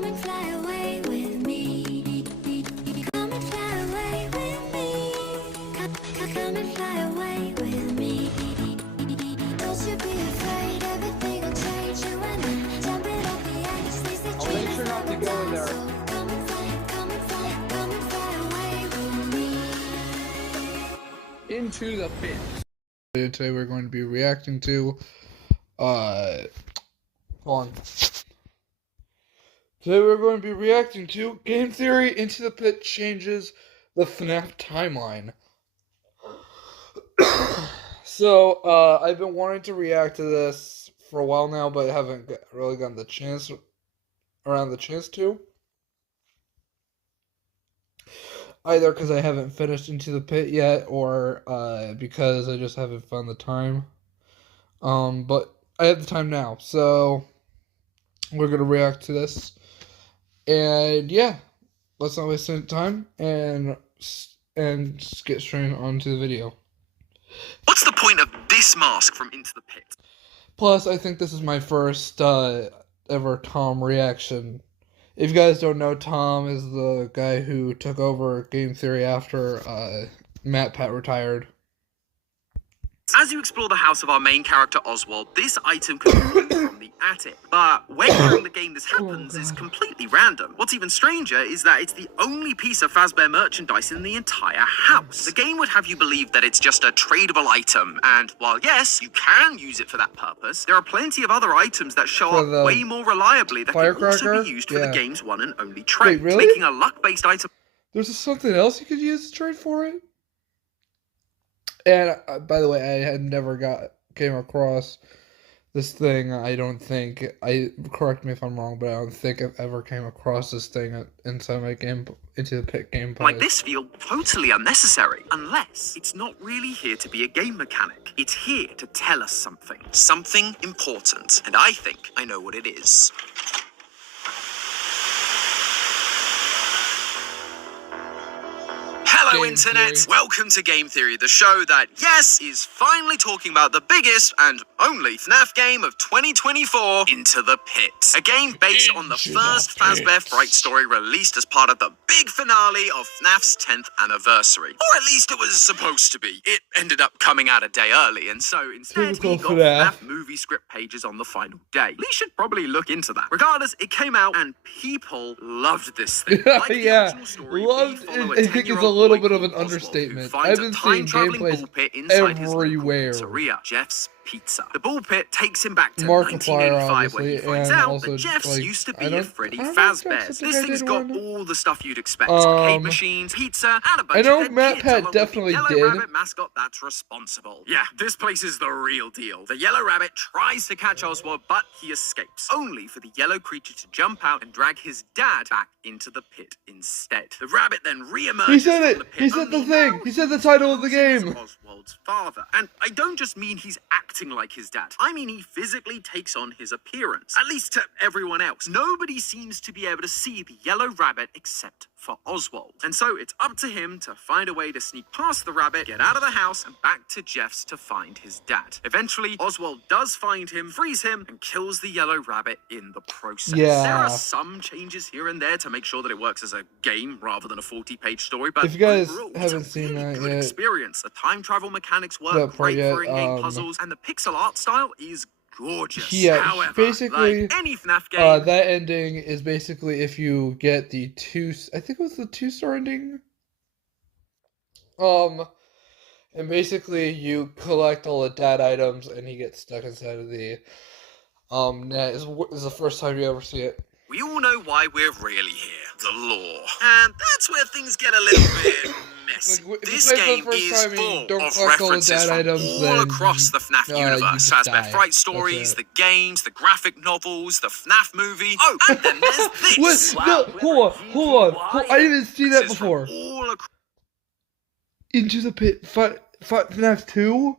Come and fly away with me. Come and fly away with me. Come and fly away with me. Don't you be afraid, everything will change. You and I, jumping off the ice. This the I'll make sure not to go in there. So come and fly away with me. Into the pit. Today we're going to be reacting to hold on. Today we're going to be reacting to Game Theory Into the Pit changes the FNAF timeline. So, I've been wanting to react to this for a while now, but haven't really gotten the chance to. Either because I haven't finished Into the Pit yet, or because I just haven't found the time. But I have the time now, so we're gonna react to this. And yeah, let's not waste any time and get straight onto the video. What's the point of this mask from Into the Pit? Plus, I think this is my first ever Tom reaction. If you guys don't know, Tom is the guy who took over Game Theory after Matt Pat retired. As you explore the house of our main character Oswald, this item can be viewed from the attic. But when during the game this happens is completely random. What's even stranger is that it's the only piece of Fazbear merchandise in the entire house. The game would have you believe that it's just a tradable item, and while yes, you can use it for that purpose, there are plenty of other items that show up way more reliably that can also be used for the game's one and only trade. Wait, really? Making a luck-based item. There's something else you could use to trade for it? And by the way, I had never came across this thing. I don't think correct me if I'm wrong, but I don't think I've ever came across this thing inside my Into the Pit gameplay. Like this feel totally unnecessary, unless it's not really here to be a game mechanic. It's here to tell us something. Something important. And I think I know what it is. Hello, Internet! Welcome to Game Theory, the show that, yes, is finally talking about the biggest and only FNAF game of 2024, Into the Pit. A game based on the first Fazbear Fright story released as part of the big finale of FNAF's 10th anniversary. Or at least it was supposed to be. It ended up coming out a day early, and so instead we got FNAF movie script pages on the final day. We should probably look into that. Regardless, it came out and people loved this thing. Like the original story, loved it. I think it's a little bit of an understatement. I've been seeing gameplays everywhere. Jeff's Pizza. The ball pit takes him back to Markiplier, 1985 when he finds out also, that Jeff's like, used to be a Freddy Fazbear. This thing's got all the stuff you'd expect. Arcade machines, pizza, and a bunch of dead Matt kids, Pat along definitely with the did. Yellow Rabbit mascot that's responsible. Yeah, this place is the real deal. The Yellow Rabbit tries to catch Oswald, but he escapes, only for the yellow creature to jump out and drag his dad back into the pit instead. The rabbit then re-emerges. He said it! From the pit, He said the thing! He said the title of the game! Oswald's father. And I don't just mean he's acting like his dad. I mean he physically takes on his appearance. At least to everyone else. Nobody seems to be able to see the yellow rabbit except for Oswald. And so it's up to him to find a way to sneak past the rabbit, get out of the house, and back to Jeff's to find his dad. Eventually, Oswald does find him, frees him, and kills the yellow rabbit in the process. Yeah. There are some changes here and there to make sure that it works as a game rather than a 40-page story, but if you guys overall, haven't it's a seen really that good yet, experience. The time travel mechanics work great for in-game puzzles, and the pixel art style is gorgeous. Yeah, however, basically, like any FNAF game, that ending is basically if you get the I think it was the 2-star ending. And basically you collect all the dad items, and he gets stuck inside of the net. Is the first time you ever see it. we all know why we're really here. The law. And that's where things get a little bit messy. Like, This game is full of references from all across the FNAF universe. Fazbear Fright stories, the games, the graphic novels, the FNAF movie. Oh, and then there's this. What? No, hold on. I didn't see that before. All Into the Pit, FNAF 2?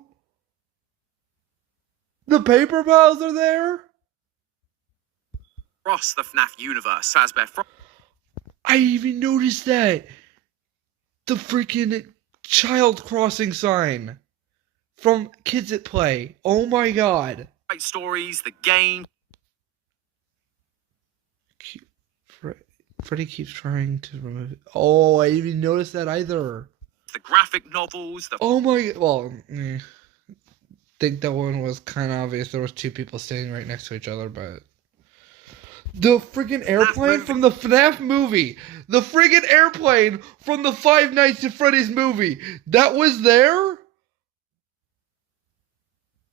The paper pals are there? across the FNAF universe. Fazbear Fright. I even noticed that. The freaking child crossing sign from Kids at Play. Oh my god. Stories, the game. Freddy keeps trying to remove it. Oh, I didn't even notice that either. The graphic novels, the Oh my, well, think that one was kind of obvious. There was two people standing right next to each other, but the freaking airplane from the FNAF movie, the freaking airplane from the Five Nights at Freddy's movie, that was there?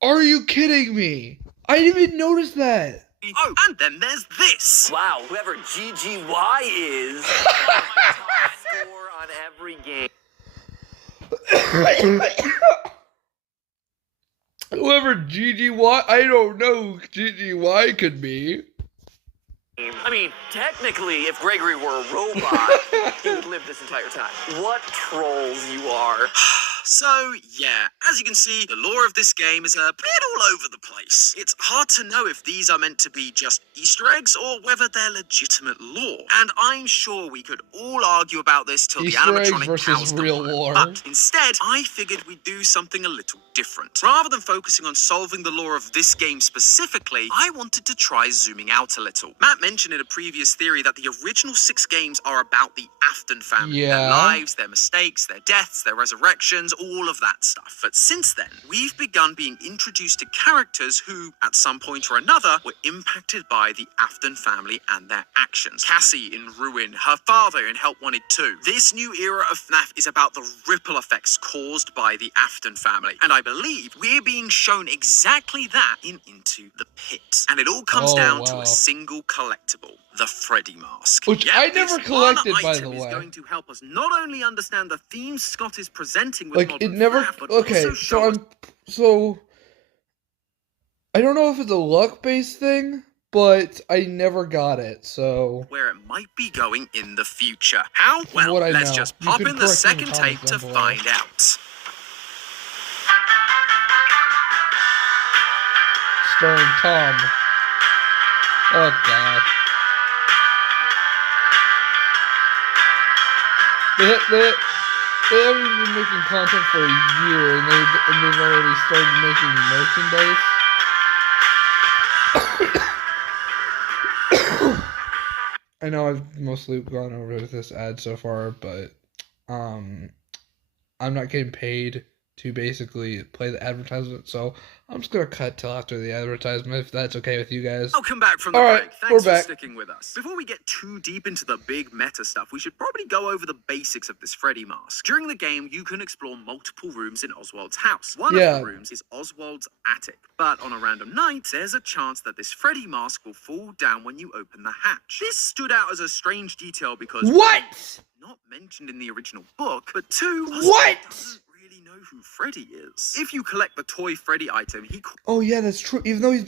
Are you kidding me? I didn't even notice that. Oh, and then there's this. Wow, whoever GGY is, top score on every game. Whoever GGY, I don't know who GGY could be. I mean, technically, if Gregory were a robot, he would live this entire time. What trolls you are. So, yeah, as you can see, the lore of this game is a bit all over the place. It's hard to know if these are meant to be just Easter eggs or whether they're legitimate lore. And I'm sure we could all argue about this till Easter the eggs animatronic versus cows come real home. lore. But instead, I figured we'd do something a little different. Rather than focusing on solving the lore of this game specifically, I wanted to try zooming out a little. Matt mentioned in a previous theory that the original 6 games are about the Afton family. Yeah. Their lives, their mistakes, their deaths, their resurrections, all of that stuff. But since then, we've begun being introduced to characters who, at some point or another, were impacted by the Afton family and their actions. Cassie in Ruin, her father in Help Wanted 2. This new era of FNAF is about the ripple effects caused by the Afton family. And I believe we're being shown exactly that in Into the Pit. And it all comes down to wow. a single collectible. The Freddy mask. Which Yep, I never this collected, one by item the is way. going to help us not only understand the themes Scott is presenting with Like, modern it never, FNAF, but okay, also show us so I don't know if it's a luck-based thing, but I never got it, so where it might be going in the future. How? Well, what I let's know. just You pop can in the correct me in the second tape comments to down below. find out. starring Tom. Oh god. They haven't been making content for a year, and they've already started making merchandise. I know I've mostly gone over this ad so far, but I'm not getting paid to basically play the advertisement, so I'm just gonna cut till after the advertisement if that's okay with you guys. Welcome back from the All right, break. Thanks we're for back. sticking with us. Before we get too deep into the big meta stuff, we should probably go over the basics of this Freddy mask. During the game, you can explore multiple rooms in Oswald's house. One of the rooms is Oswald's attic, but on a random night, there's a chance that this Freddy mask will fall down when you open the hatch. This stood out as a strange detail because What? not mentioned in the original book, but 2, What? doesn't really know who Freddy is. If you collect the toy Freddy item, he Oh yeah, that's true. Even though he's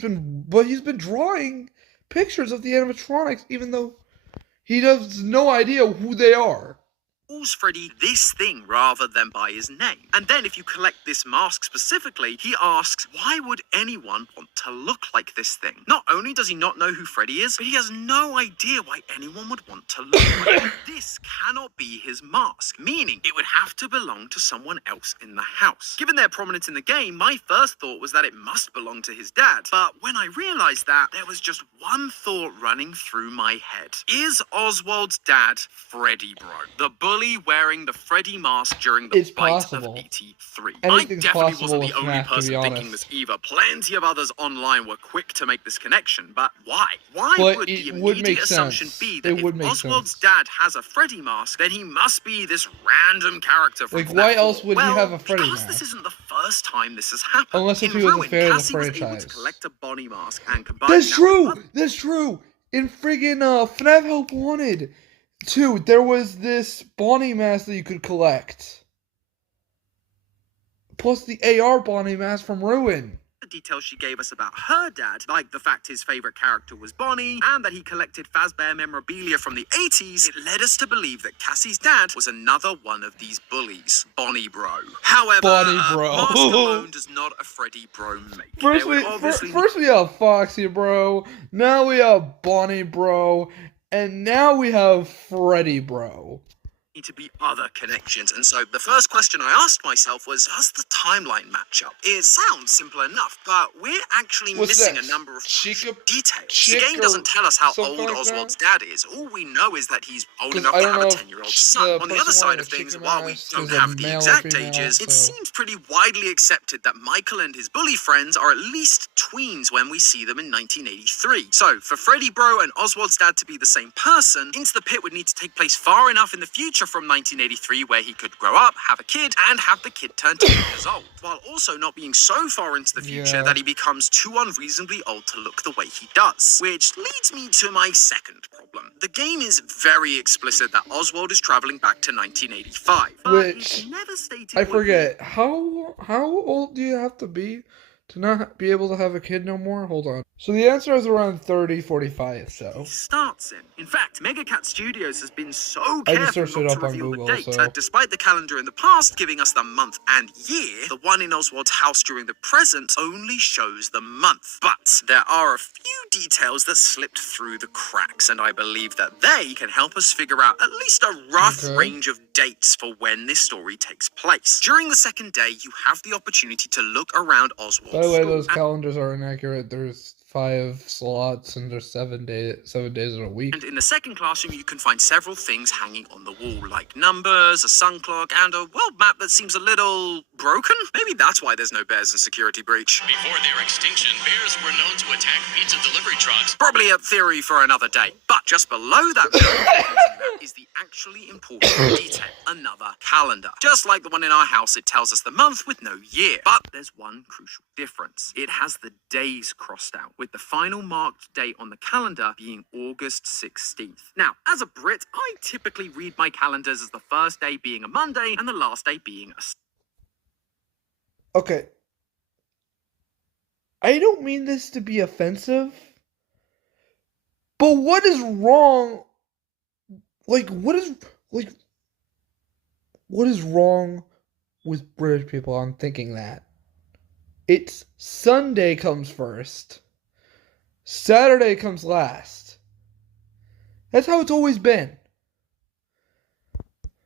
been drawing pictures of the animatronics, even though he has no idea who they are. calls Freddy this thing rather than by his name. And then if you collect this mask specifically, he asks, why would anyone want to look like this thing? Not only does he not know who Freddy is, but he has no idea why anyone would want to look like him. This cannot be his mask, meaning it would have to belong to someone else in the house. Given their prominence in the game, my first thought was that it must belong to his dad. But when I realized that, there was just one thought running through my head. Is Oswald's dad Freddy Bro, the bully wearing the Freddy mask during the fight possible. of 83? Anything's I definitely possible wasn't the with only FNAF, to be person thinking honest. this either. Plenty of others online were quick to make this connection, but why? Why But would the it would immediate make assumption sense. be It that would if make Oswald's sense. dad has a Freddy mask, then he must be this random character from Like, FNAF why else 4? would he Well, have a Freddy because mask? this isn't the first time this has happened. Unless if In he was a Ruin, fan of the Cassie was able to franchise. collect a Bonnie mask and combine That's that true. with other That's true. In friggin' FNAF Help Wanted 2, there was this Bonnie mask that you could collect. Plus the AR Bonnie mask from Ruin. the details she gave us about her dad, like the fact his favorite character was Bonnie, and that he collected Fazbear memorabilia from the 80s, it led us to believe that Cassie's dad was another one of these bullies, Bonnie Bro. However, Bonnie Bro. mask alone does not a Freddy Bro make. There would obviously First we have Foxy Bro, now we have Bonnie Bro, and now we have Freddy Bro. need to be other connections. And so the first question I asked myself was, does the timeline match up? It sounds simple enough, but we're actually What's missing that? a number of Chica details. chick The game or doesn't tell us how something old like Oswald's that? dad is. All we know is that he's old 'Cause enough I to don't have a know if 10-year-old son. On the other side of things, while we don't have the exact ages, it seems pretty widely accepted that Michael and his bully friends are at least tweens when we see them in 1983. So, for Freddy Bro and Oswald's dad to be the same person, Into the Pit would need to take place far enough in the future from 1983 where he could grow up, have a kid, and have the kid turn 10 years old, while also not being so far into the future Yeah. that he becomes too unreasonably old to look the way he does. Which leads me to my second problem. The game is very explicit that Oswald is traveling back to 1985, but Which, it's never stated I what forget, how old do you have to be to not be able to have a kid no more? Hold on. So the answer is around 30, 45, so. he starts in. In fact, Megacat Studios has been so I just careful searched it not to up on reveal Google, the date so. that despite the calendar in the past giving us the month and year, the one in Oswald's house during the present only shows the month. But there are a few details that slipped through the cracks, and I believe that they can help us figure out at least a rough Okay. range of dates for when this story takes place. During the second day, you have the opportunity to look around Oswald's By the way, school those calendars are inaccurate. There's 5 slots and there's 7 days in a week. And in the second classroom, you can find several things hanging on the wall, like numbers, a sun clock, and a world map that seems a little broken. Maybe that's why there's no bears in Security Breach. Before their extinction, bears were known to attack pizza delivery trucks. Probably a theory for another day. But just below that is the actually important detail, another calendar. Just like the one in our house, it tells us the month with no year. But there's one crucial difference. It has the days crossed out, with the final marked date on the calendar being August 16th. Now, as a Brit, I typically read my calendars as the first day being a Monday and the last day being a Okay. I don't mean this to be offensive, but what is wrong? What is wrong with British people on thinking that? It's Sunday comes first. Saturday comes last. That's how it's always been.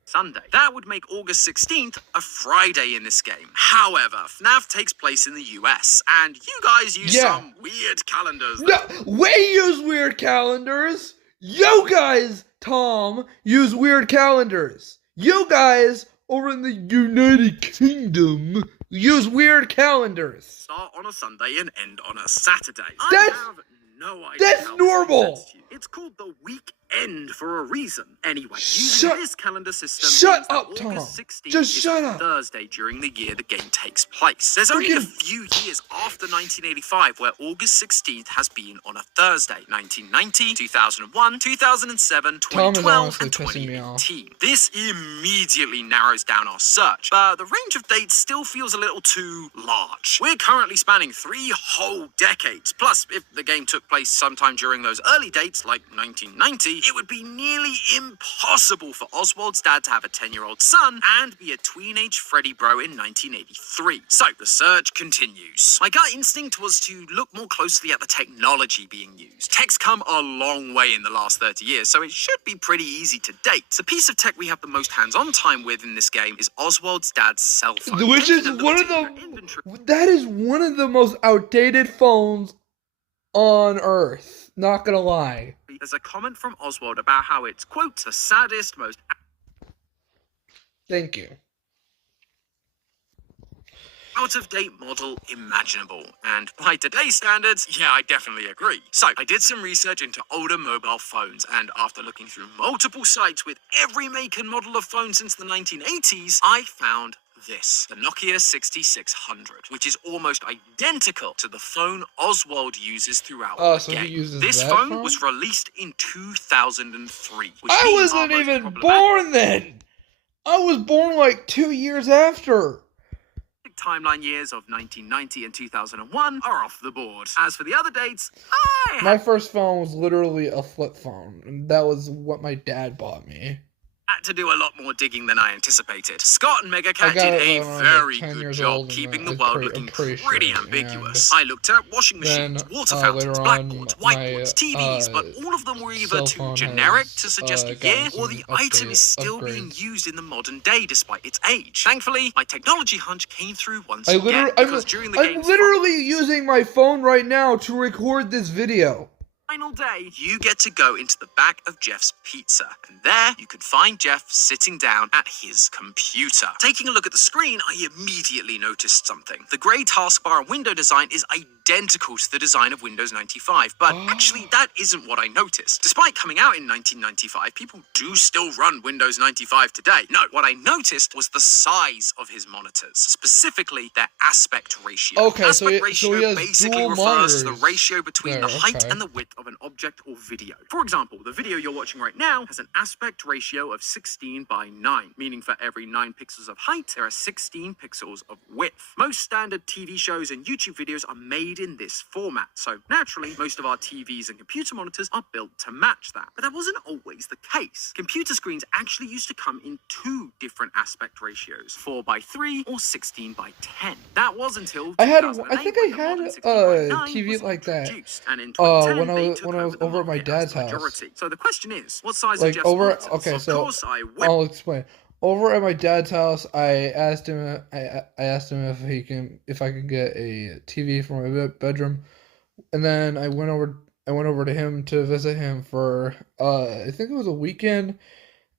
Sunday. That would make August 16th a Friday in this game. However, FNAF takes place in the US, and you guys use some weird calendars. No, we use weird calendars. You guys, Tom, use weird calendars. You guys over in the United Kingdom use weird calendars. Start on a Sunday and end on a Saturday. That's- I have no idea. that's how this makes normal. sense to you. It's called the weekend for a reason. Anyway, Shut- using this calendar system shut means that up, Tom. August 16th Just is shut a up. Thursday during the year the game takes place. There's only a Freaking- few years after 1985 where August 16th has been on a Thursday. 1990, 2001, 2007, Tom is 2012, honestly and pissing me off. 2018. This immediately narrows down our search, but the range of dates still feels a little too large. We're currently spanning 3 whole decades. Plus, if the game took place sometime during those early dates, like 1990, it would be nearly impossible for Oswald's dad to have a 10-year-old son and be a tween-age Freddy Bro in 1983. So, the search continues. My gut instinct was to look more closely at the technology being used. Tech's come a long way in the last 30 years, so it should be pretty easy to date. The piece of tech we have the most hands-on time with in this game is Oswald's dad's cell phone. Which is Taking a look one at of your the inventory- that is one of the most outdated phones on Earth. Not gonna lie. There's a comment from Oswald about how it's, quote, the saddest, most Thank you. out-of-date model imaginable. And by today's standards, yeah, I definitely agree. So, I did some research into older mobile phones, and after looking through multiple sites with every make and model of phone since the 1980s, I found this, the Nokia 6600, which is almost identical to the phone Oswald uses throughout Oh, the so game. he uses This that phone phone? was released in 2003, which I means our wasn't most even problematic born then. I was born like 2 years after. timeline years of 1990 and 2001 are off the board. As for the other dates, I My first phone was literally a flip phone, and that was what my dad bought me. Had to do a lot more digging than I anticipated. Scott and Mega Cat got did it a when I was, very 10 good years job old, and keeping the I'm world pretty looking sure, pretty and ambiguous. I looked at washing machines, then, water later fountains, on, blackboards, my, whiteboards, TVs, but all of them were either cell too phone generic has, to suggest a gotten year, or the some item is still being upgrades. used in the modern day despite its age. Thankfully, my technology hunch came through once I'm again, because during the I'm game's literally using my phone right now to record this video. final day, you get to go into the back of Jeff's Pizza, and there you can find Jeff sitting down at his computer. Taking a look at the screen, I immediately noticed something. The grey taskbar and window design is identical to the design of Windows 95, but actually that isn't what I noticed. Despite coming out in 1995, people do still run Windows 95 today. No, what I noticed was the size of his monitors, specifically their aspect ratio. Okay, so aspect he has basically dual refers to the monitors ratio between the there, height okay. and the width of an object or video. For example, the video you're watching right now has an aspect ratio of 16:9, meaning for every 9 pixels of height, there are 16 pixels of width. Most standard TV shows and YouTube videos are made in this format, so naturally, most of our TVs and computer monitors are built to match that. But that wasn't always the case. Computer screens actually used to come in 2 different aspect ratios, 4:3 or 16:10. That was until I think 2008 I when the had modern a 16:9 TV was like that. introduced, and in 2010 when they took I was over the over at my market as dad's the house. majority. So the question is, what size Like are Jeff's over, monitors? okay, Of so course I whipped I'll explain. Over at my dad's house, I asked him if I could get a TV for my bedroom, and then I went over to him to visit him for I think it was a weekend,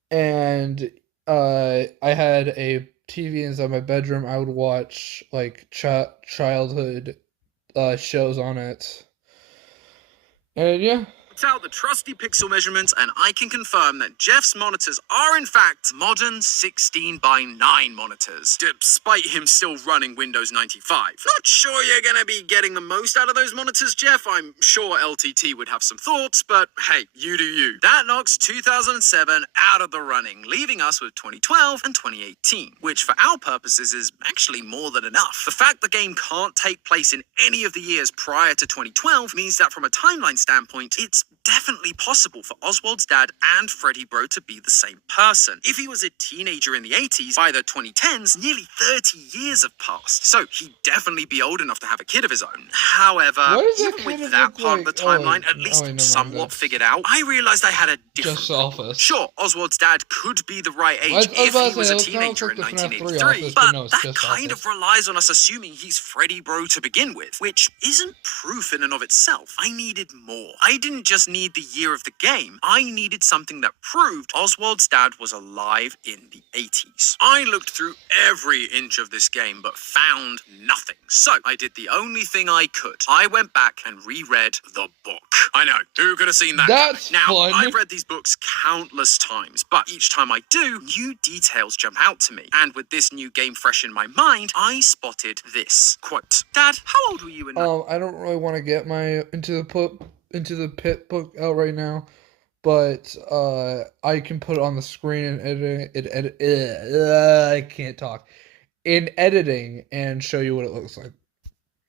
and I had a TV inside my bedroom. I would watch like childhood shows on it, and yeah. out the trusty pixel measurements, and I can confirm that Jeff's monitors are in fact modern 16:9 monitors, despite him still running Windows 95. Not sure you're gonna be getting the most out of those monitors, Jeff. I'm sure LTT would have some thoughts, but hey, you do you. That knocks 2007 out of the running, leaving us with 2012 and 2018, which for our purposes is actually more than enough. The fact the game can't take place in any of the years prior to 2012 means that from a timeline standpoint, it's definitely possible for Oswald's dad and Freddy Bro to be the same person. If he was a teenager in the 80s, by the 2010s, nearly 30 years have passed, so he'd definitely be old enough to have a kid of his own. However, Why does that even kind with of that look part like- of the timeline oh, at least never mind, somewhat that's figured out, I realized I had a different Just problem. Office. Sure, Oswald's dad could be the right age I was if about he to was say, a that kinda looks teenager like in the FNAF 3 1983, Office, but but no, it's that just kind Office. of relies on us assuming he's Freddy Bro to begin with, which isn't proof in and of itself. I needed more. I didn't just need the year of the game, I needed something that proved Oswald's dad was alive in the 80s. I looked through every inch of this game but found nothing. So I did the only thing I could. I went back and reread the book. I know, who could have seen that? That's Now, fun. I've read these books countless times, but each time I do, new details jump out to me. And with this new game fresh in my mind, I spotted this. Quote, Dad, how old were you in I don't really want to get my Into the Pit book out right now, but I can put it on the screen and I can't talk. In editing and show you what it looks like.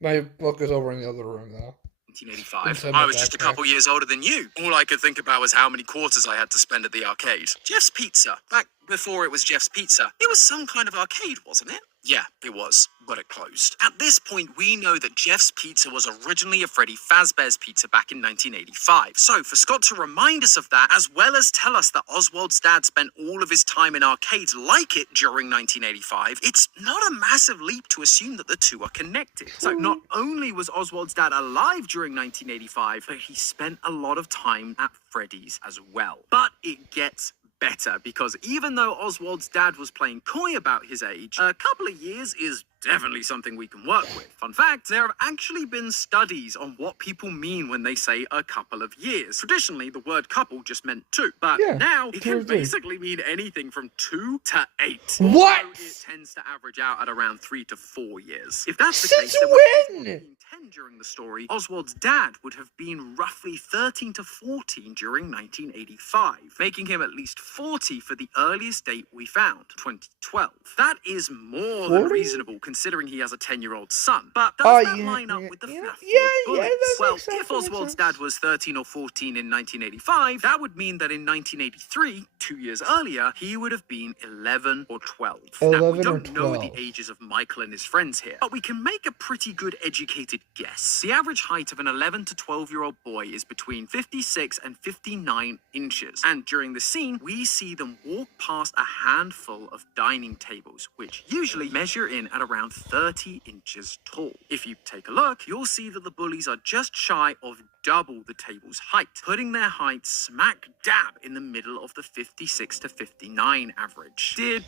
My book is over in the other room though. 1985. Inside my I was just a backpack. couple years older than you. All I could think about was how many quarters I had to spend at the arcade. Jeff's Pizza. Back before it was Jeff's Pizza. It was some kind of arcade, wasn't it? Yeah, it was, but it closed. At this point, we know that Jeff's Pizza was originally a Freddy Fazbear's Pizza back in 1985. So, for Scott to remind us of that, as well as tell us that Oswald's dad spent all of his time in arcades like it during 1985, it's not a massive leap to assume that the two are connected. So, not only was Oswald's dad alive during 1985, but he spent a lot of time at Freddy's as well. But it gets better, because even though Oswald's dad was playing coy about his age, a couple of years is definitely something we can work with. Fun fact, there have actually been studies on what people mean when they say a couple of years. Traditionally, the word couple just meant 2, but Yeah, now it 2 or can 3. basically mean anything from 2 to 8. What? Although it tends to average out at around 3 to 4 years. If that's the Since case, then with when? Oswald being 10 during the story, Oswald's dad would have been roughly 13 to 14 during 1985, making him at least 40 for the earliest date we found, 2012. That is more than 40? reasonable considering he has a 10-year-old son. But does Oh, that yeah, line up yeah, with the yeah, FNAF 4 yeah, bullies? that Well, makes sense, if that makes Oswald's sense. dad was 13 or 14 in 1985, that would mean that in 1983, 2 years earlier, he would have been 11 or 12. Now, we 11 or don't know the 12. ages of Michael and his friends here, but we can make a pretty good educated guess. The average height of an 11 to 12-year-old boy is between 56 and 59 inches. And during the scene, we see them walk past a handful of dining tables, which usually measure in at around 30 inches tall. If you take a look, you'll see that the bullies are just shy of double the table's height, putting their height smack dab in the middle of the 56 to 59 average. Did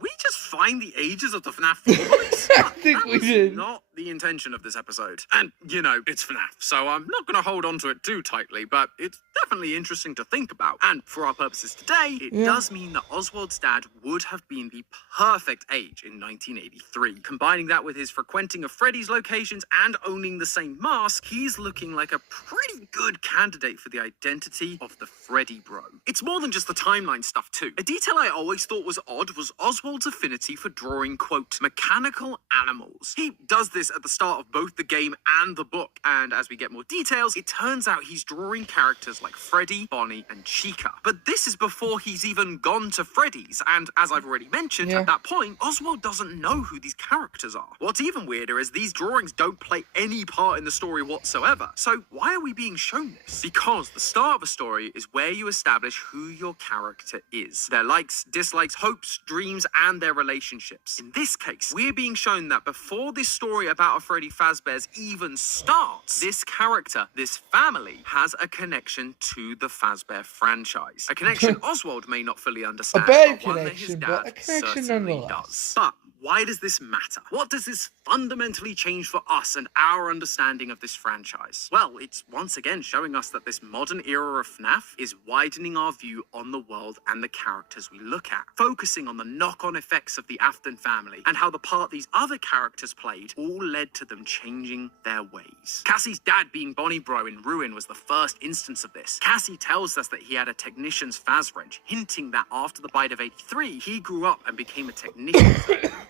we just find the ages of the FNAF 4 bullies? I think That we was did. not the intention of this episode. And, you know, it's FNAF, so I'm not going to hold on to it too tightly, but it's definitely interesting to think about. And for our purposes today, it does mean that Oswald's dad would have been the perfect age in 1983. Combining that with his frequenting of Freddy's locations and owning the same mask, he's looking like a pretty good candidate for the identity of the Freddy Bro. It's more than just the timeline stuff too. A detail I always thought was odd was Oswald's affinity for drawing, quote, mechanical animals. He does this at the start of both the game and the book, and as we get more details, it turns out he's drawing characters like Freddy, Bonnie, and Chica. But this is before he's even gone to Freddy's, and as I've already mentioned, at that point, Oswald doesn't know who these characters are. What's even weirder is these drawings don't play any part in the story whatsoever. So why are we being shown this? Because the start of a story is where you establish who your character is, their likes, dislikes, hopes, dreams, and their relationships. In this case, we're being shown that before this story about a Freddy Fazbear's even starts, this character, this family, has a connection to the Fazbear franchise. A connection Oswald may not fully understand, bad but one that his connection, dad but a connection certainly nonetheless. does. But why does this matter? What does this fundamentally change for us and our understanding of this franchise? Well, it's once again showing us that this modern era of FNAF is widening our view on the world and the characters we look at, focusing on the knock-on effects of the Afton family and how the part these other characters played all led to them changing their ways. Cassie's dad being Bonnie Bro in Ruin was the first instance of this. Cassie tells us that he had a technician's Faz wrench, hinting that after the bite of 83, he grew up and became a technician.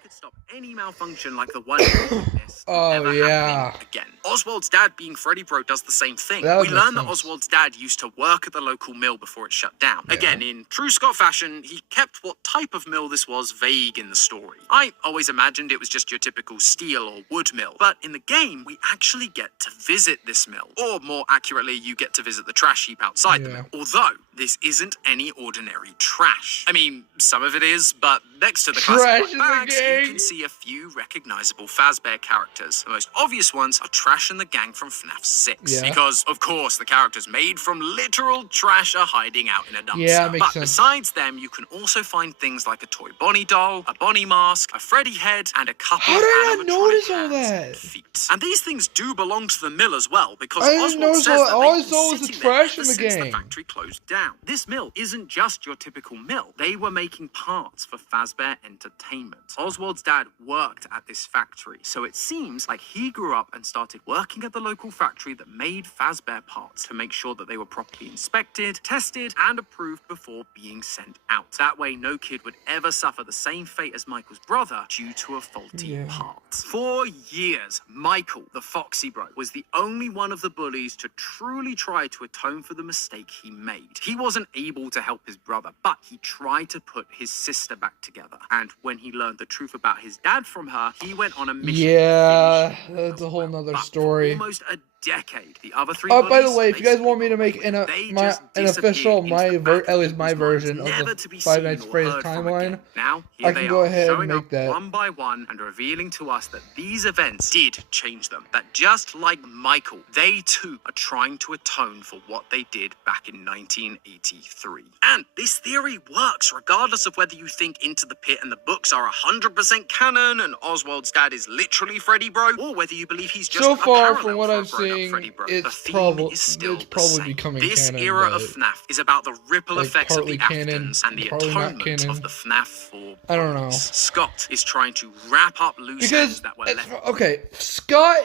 Could stop any malfunction like the one in witnessed ever happening again. Oswald's dad being Freddy Bro does the same thing. We learn that Oswald's dad used to work at the local mill before it shut down. Again, in true Scott fashion, he kept what type of mill this was vague in the story. I always imagined it was just your typical steel or wood mill, but in the game, we actually get to visit this mill. Or more accurately, you get to visit the trash heap outside the mill. Although, this isn't any ordinary trash. I mean, some of it is, but next to the classic black bags, you can see a few recognizable Fazbear characters. The most obvious ones are Trash and the gang from FNAF 6. Because, of course, the characters made from literal trash are hiding out in a dumpster. But besides them, you can also find things like a toy Bonnie doll, a Bonnie mask, a Freddy head, and a couple of animatronic hands and feet. And these things do belong to the mill as well, because Oswald says that they've been sitting there ever since the factory closed down. This mill isn't just your typical mill. They were making parts for Fazbear Entertainment. Oswald's dad worked at this factory, so it seems like he grew up and started working at the local factory that made Fazbear parts to make sure that they were properly inspected, tested, and approved before being sent out. That way, no kid would ever suffer the same fate as Michael's brother due to a faulty part. For years, Michael, the Foxy Bro, was the only one of the bullies to truly try to atone for the mistake he made. He wasn't able to help his brother, but he tried to put his sister back together. And when he learned the truth about his dad from her, he went on a mission. Yeah, that's a whole nother story. For almost a decade, the other three by the bullies, way, if you guys want me to make an official at least my version of the Five Nights at Freddy's timeline, now I can go ahead and showing make up that. one by one and revealing to us that these events did change them. That just like Michael, they too are trying to atone for what they did back in 1983. And this theory works regardless of whether you think Into the Pit and the books are 100% canon and Oswald's dad is literally Freddy Bro, or whether you believe he's just So a far, parallel from what for a I'm grown-up seeing, Freddy Bro. it's The theme probably is still the same. becoming This canon, era of but, FNAF is about the ripple like, effects of partly the canon, Aftons and the partly not atonement canon. of the FNAF 4 I don't know. bullies. Scott is trying to wrap up loose ends that were left. Okay, Scott,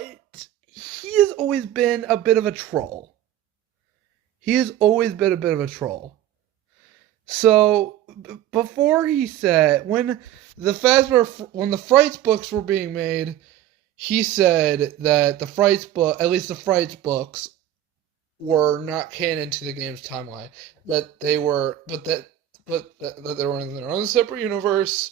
he has always been a bit of a troll. He has always been a bit of a troll. So before he said when the Frights books were being made, he said that the Frights book, at least the Frights books, were not canon to the game's timeline. That they were, that they were in their own separate universe.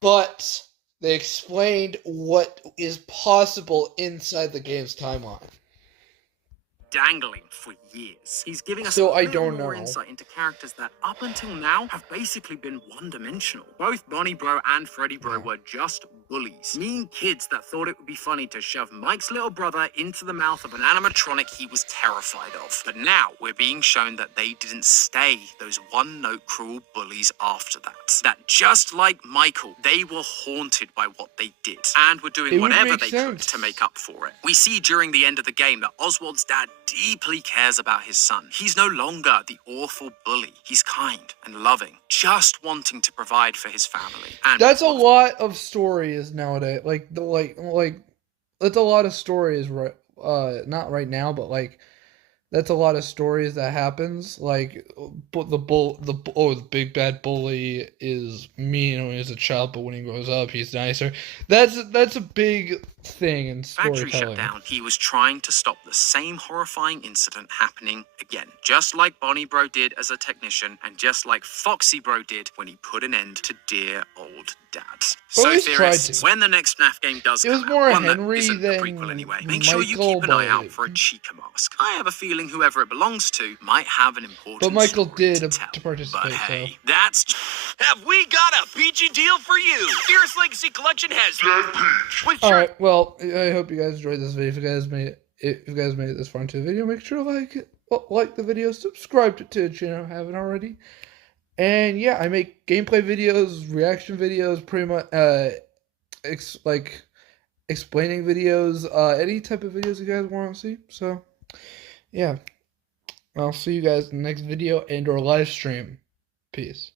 But they explained what is possible inside the game's timeline. Dangling for years. He's giving us So a I little don't more know. insight into characters that up until now have basically been one-dimensional. Both Bonnie Bro and Freddy Bro were just bullies. Mean kids that thought it would be funny to shove Mike's little brother into the mouth of an animatronic he was terrified of. But now we're being shown that they didn't stay those one-note cruel bullies after that. That just like Michael, they were haunted by what they did and were doing It would whatever make they sense. could to make up for it. We see during the end of the game that Oswald's dad deeply cares about his son. He's no longer the awful bully. He's kind and loving, just wanting to provide for his family. And That's a lot of stories nowadays. Like that's a lot of stories. Right? Not right now, but like that's a lot of stories that happens. Like, the big bad bully is mean when he's a child, but when he grows up, he's nicer. That's a big thing in factory storytelling. shut down. He was trying to stop the same horrifying incident happening again, just like Bonnie Bro did as a technician, and just like Foxy Bro did when he put an end to dear old dad. Or at So least tried theorists, to. when the next FNAF game does It was come more out, one Henry that isn't the than prequel anyway, make sure you Michael, keep an eye out but- for a Chica mask. I have a feeling whoever it belongs to might have an important But Michael story did to to tell. participate, But so. hey, that's Have we got a peachy deal for you? Fierce Legacy Collection has with All right. Well, I hope you guys enjoyed this video. If you guys made it this far into the video, make sure to like the video, subscribe to the channel if you haven't already. And yeah, I make gameplay videos, reaction videos, pretty much explaining videos, any type of videos you guys want to see. So yeah, I'll see you guys in the next video and or live stream. Peace.